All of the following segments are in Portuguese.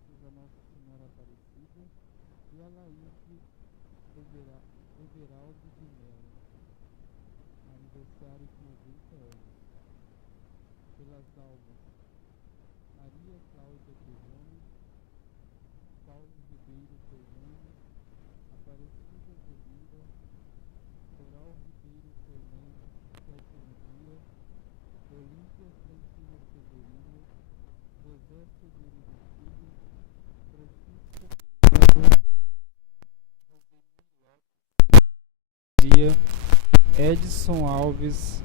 graças a Nossa Senhora Aparecida e a Laíde Everaldo de Mello, aniversário de 90 anos. Pelas almas: Maria Cláudia Perrone, Paulo Ribeiro Fernandes, Aparecida Zelira, Coral Ribeiro Fernandes, sétimo dia, Olímpia Santina Severino, José Severino Filho, Francisca Pinheiro, dia, Edson Alves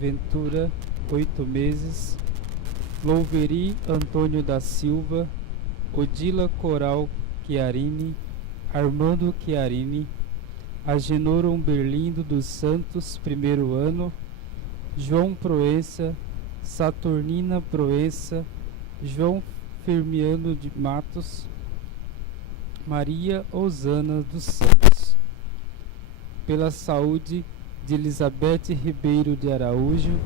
Ventura, 8 meses, Louveri Antônio da Silva, Odila Coral Chiarini, Armando Chiarini, Agenor Umberlindo dos Santos, 1º ano, João Proença, Saturnina Proença, João Firmiano de Matos, Maria Osana dos Santos. Pela saúde de Elizabeth Ribeiro de Araújo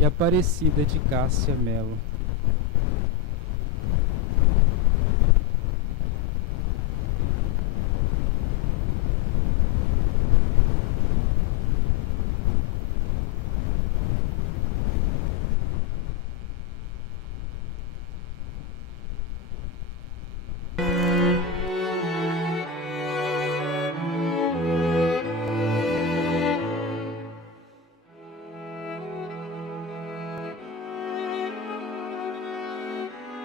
e Aparecida de Cássia Melo.